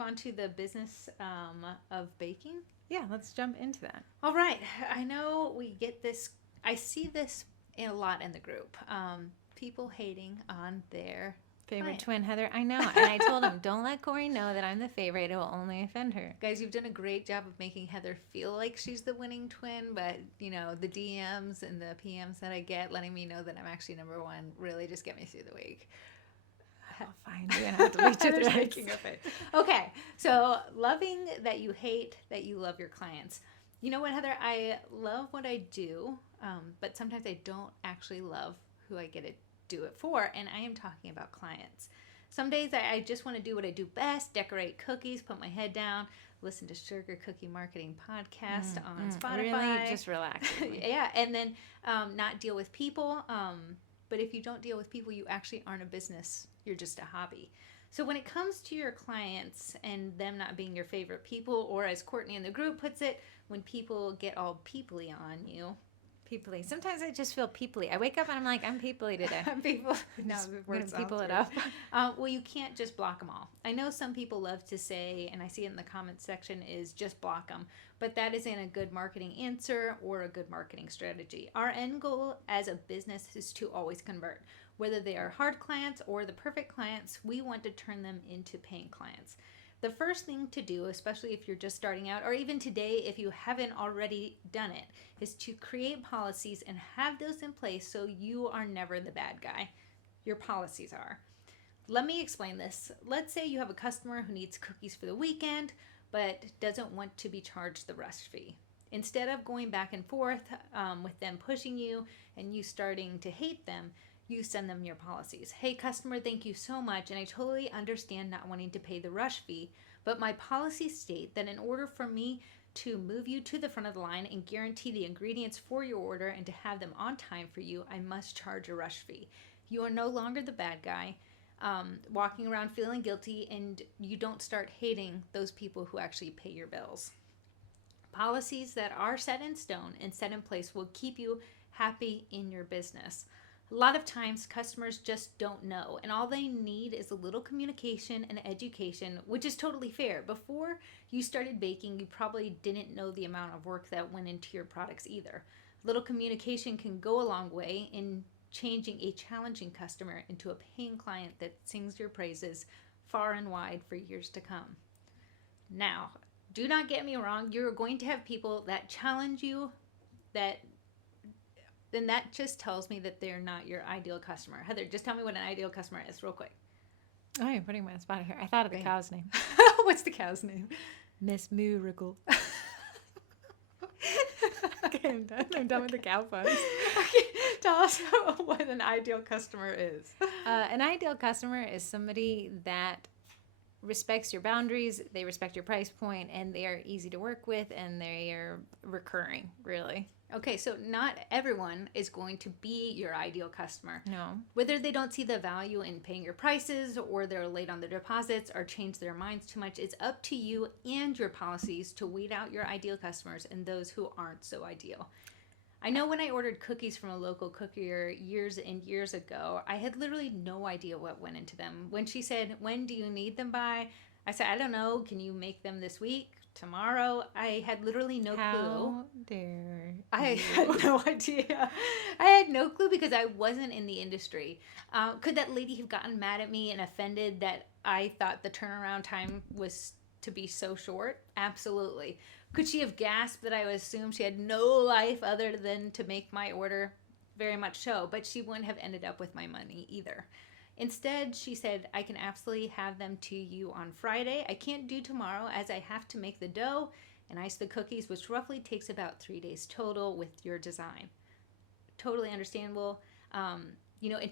move on to the business of baking? Yeah, let's jump into that. All right. I know we get this. I see this a lot in the group. People hating on their Favorite client. twin, Heather. I know. And I told him, don't let Corrie know that I'm the favorite. It will only offend her. Guys, you've done a great job of making Heather feel like she's the winning twin, but the DMs and the PMs that I get letting me know that I'm actually number one really just get me through the week. Oh, fine. We're going to have to reach Heather's it. making a face. Okay, so loving that you hate that you love your clients. You know what, Heather? I love what I do, but sometimes I don't actually love who I get to do it for, and I am talking about clients. Some days I just want to do what I do best, decorate cookies, put my head down, listen to Sugar Cookie Marketing Podcast on Spotify. Really? Just relax. Yeah, and then not deal with people. But if you don't deal with people, you actually aren't a business. You're just a hobby. So when it comes to your clients and them not being your favorite people, or as Courtney in the group puts it, when people get all peoply on you. Peoply. Sometimes I just feel peoply. I wake up and I'm like, I'm peoply today. People, no, We're going to people it up. Well, you can't just block them all. I know some people love to say, and I see it in the comments section, is just block them. But that isn't a good marketing answer or a good marketing strategy. Our end goal as a business is to always convert. Whether they are hard clients or the perfect clients, we want to turn them into paying clients. The first thing to do, especially if you're just starting out, or even today if you haven't already done it, is to create policies and have those in place so you are never the bad guy. Your policies are. Let me explain this. Let's say you have a customer who needs cookies for the weekend, but doesn't want to be charged the rush fee. Instead of going back and forth with them pushing you and you starting to hate them, you send them your policies. Hey, customer, thank you so much, and I totally understand not wanting to pay the rush fee, but my policies state that in order for me to move you to the front of the line and guarantee the ingredients for your order and to have them on time for you, I must charge a rush fee. You are no longer the bad guy walking around feeling guilty, and you don't start hating those people who actually pay your bills. Policies that are set in stone and set in place will keep you happy in your business. A lot of times customers just don't know, and all they need is a little communication and education, which is totally fair. Before you started baking, you probably didn't know the amount of work that went into your products either. Little communication can go a long way in changing a challenging customer into a paying client that sings your praises far and wide for years to come. Now, do not get me wrong, you're going to have people that challenge you, then that just tells me that they're not your ideal customer. Heather, just tell me what an ideal customer is real quick. Oh, you're putting my spot here. I thought of the cow's name. What's the cow's name? Miss Miracle. Okay, I'm done. I'm done with the cow puns. Okay, tell us what an ideal customer is. An ideal customer is somebody that respects your boundaries, they respect your price point, and they are easy to work with, and they are recurring, really. Okay, so not everyone is going to be your ideal customer. No. Whether they don't see the value in paying your prices, or they're late on their deposits, or change their minds too much, it's up to you and your policies to weed out your ideal customers and those who aren't so ideal. I know when I ordered cookies from a local cookier years and years ago, I had literally no idea what went into them. When she said, "When do you need them by?" I said, "I don't know. Can you make them this week? Tomorrow?" I had literally no clue. How dare I you. had no idea. I had no clue because I wasn't in the industry. Could that lady have gotten mad at me and offended that I thought the turnaround time was to be so short? Absolutely. Could she have gasped that I would assume she had no life other than to make my order? Very much so, but she wouldn't have ended up with my money either. Instead, she said, "I can absolutely have them to you on Friday. I can't do tomorrow as I have to make the dough and ice the cookies, which roughly takes about 3 days total with your design." Totally understandable. And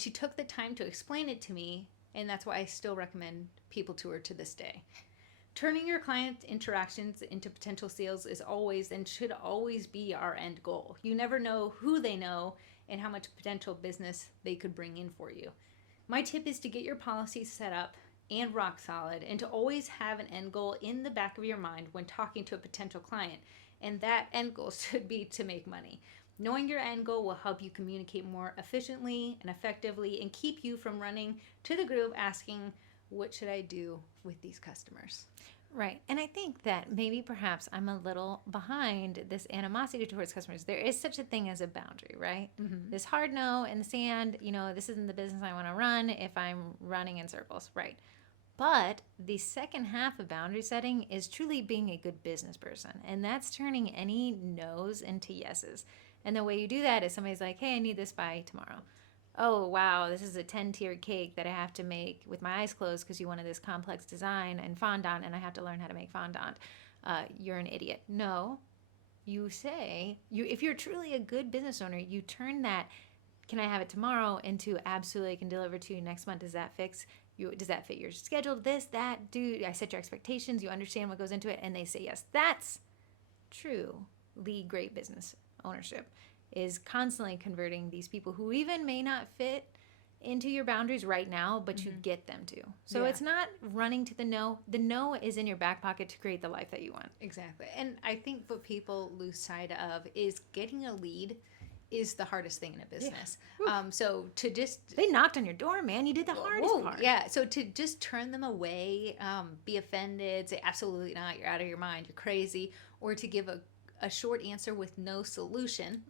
she took the time to explain it to me, and that's why I still recommend people to her to this day. Turning your client interactions into potential sales is always and should always be our end goal. You never know who they know and how much potential business they could bring in for you. My tip is to get your policies set up and rock solid, and to always have an end goal in the back of your mind when talking to a potential client. And that end goal should be to make money. Knowing your end goal will help you communicate more efficiently and effectively and keep you from running to the group asking what should I do with these customers? Right. And I think that maybe perhaps I'm a little behind this animosity towards customers. There is such a thing as a boundary, right? Mm-hmm. This hard no in the sand, this isn't the business I want to run if I'm running in circles, right? But the second half of boundary setting is truly being a good business person. And that's turning any no's into yeses. And the way you do that is somebody's like, hey, I need this by tomorrow. Oh, wow, this is a 10-tiered cake that I have to make with my eyes closed because you wanted this complex design and fondant, and I have to learn how to make fondant. You're an idiot. No, you say, if you're truly a good business owner, you turn that, can I have it tomorrow, into absolutely I can deliver to you next month. Does that fix you? Does that fit your schedule? This, that, dude, I set your expectations. You understand what goes into it, and they say yes. That's truly great business ownership, is constantly converting these people who even may not fit into your boundaries right now, but you get them to. So it's not running to the no. The no is in your back pocket to create the life that you want. Exactly. And I think what people lose sight of is getting a lead is the hardest thing in a business. So to just... They knocked on your door, man. You did the hardest part. Yeah. So to just turn them away, be offended, say, absolutely not, you're out of your mind, you're crazy, or to give a short answer with no solution,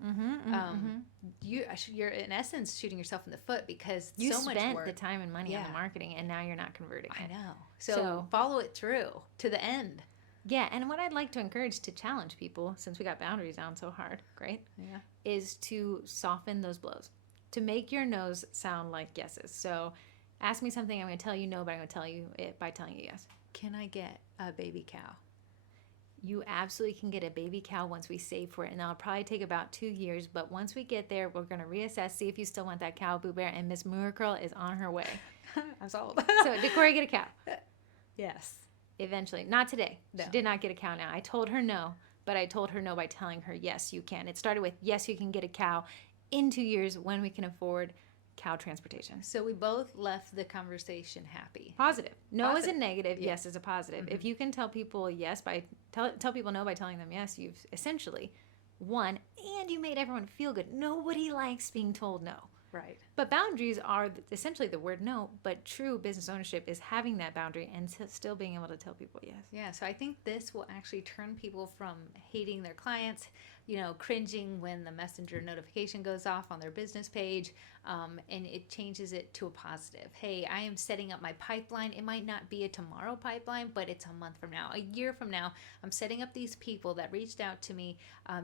you're in essence shooting yourself in the foot, because you so much spent work. the time and money on the marketing, and now you're not converting it. I know. So follow it through to the end. Yeah, and what I'd like to encourage, to challenge people, since we got boundaries down so hard, great, is to soften those blows, to make your no's sound like yeses. So ask me something, I'm going to tell you no, but I'm going to tell you it by telling you yes. Can I get a baby cow? You absolutely can get a baby cow once we save for it, and that'll probably take about 2 years, but once we get there, we're going to reassess, see if you still want that cow, Boo Bear, and Miss Miracle is on her way. I'm sold. So did Corrie get a cow? Yes. Eventually. Not today. No. She did not get a cow now. I told her no, but I told her no by telling her, yes, you can. It started with, yes, you can get a cow in 2 years when we can afford cow transportation. So we both left the conversation happy. Positive. No Positive. is a negative. Yes is a positive. If you can tell people yes by tell people no by telling them yes, you've essentially won, and you made everyone feel good. Nobody likes being told no. Right. But boundaries are essentially the word no, but true business ownership is having that boundary and still being able to tell people yes. Yeah, so I think this will actually turn people from hating their clients, cringing when the messenger notification goes off on their business page, and it changes it to a positive. Hey, I am setting up my pipeline. It might not be a tomorrow pipeline, but it's a month from now, a year from now. I'm setting up these people that reached out to me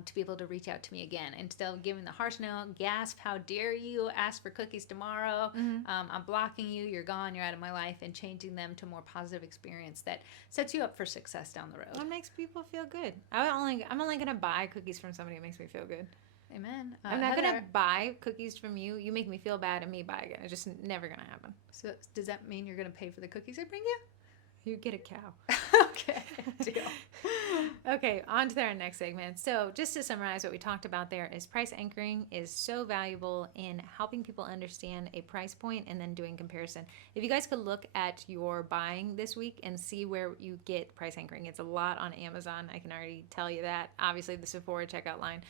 to be able to reach out to me again. Instead of giving the harsh no, gasp, how dare you, ask for cookies tomorrow, I'm blocking you, you're gone, you're out of my life, and changing them to a more positive experience that sets you up for success down the road. What makes people feel good? I'm only going to buy cookies from somebody who makes me feel good. Amen. I'm not going to buy cookies from you. You make me feel bad and me buy again. It's just never going to happen. So does that mean you're going to pay for the cookies I bring you? You get a cow. Okay. Deal. Okay, on to our next segment. So just to summarize what we talked about there is price anchoring is so valuable in helping people understand a price point and then doing comparison. If you guys could look at your buying this week and see where you get price anchoring, it's a lot on Amazon. I can already tell you that. Obviously, the Sephora checkout line.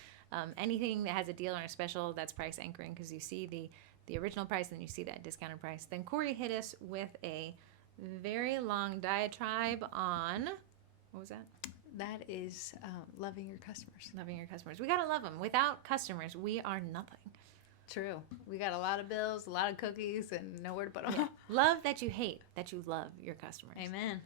Anything that has a deal or a special, that's price anchoring, because you see the original price and you see that discounted price. Then Corrie hit us with a very long diatribe on, what was that? That is loving your customers. Loving your customers. We gotta love them. Without customers, we are nothing. True. We got a lot of bills, a lot of cookies, and nowhere to put them. Yeah. Love that you hate, that you love your customers. Amen.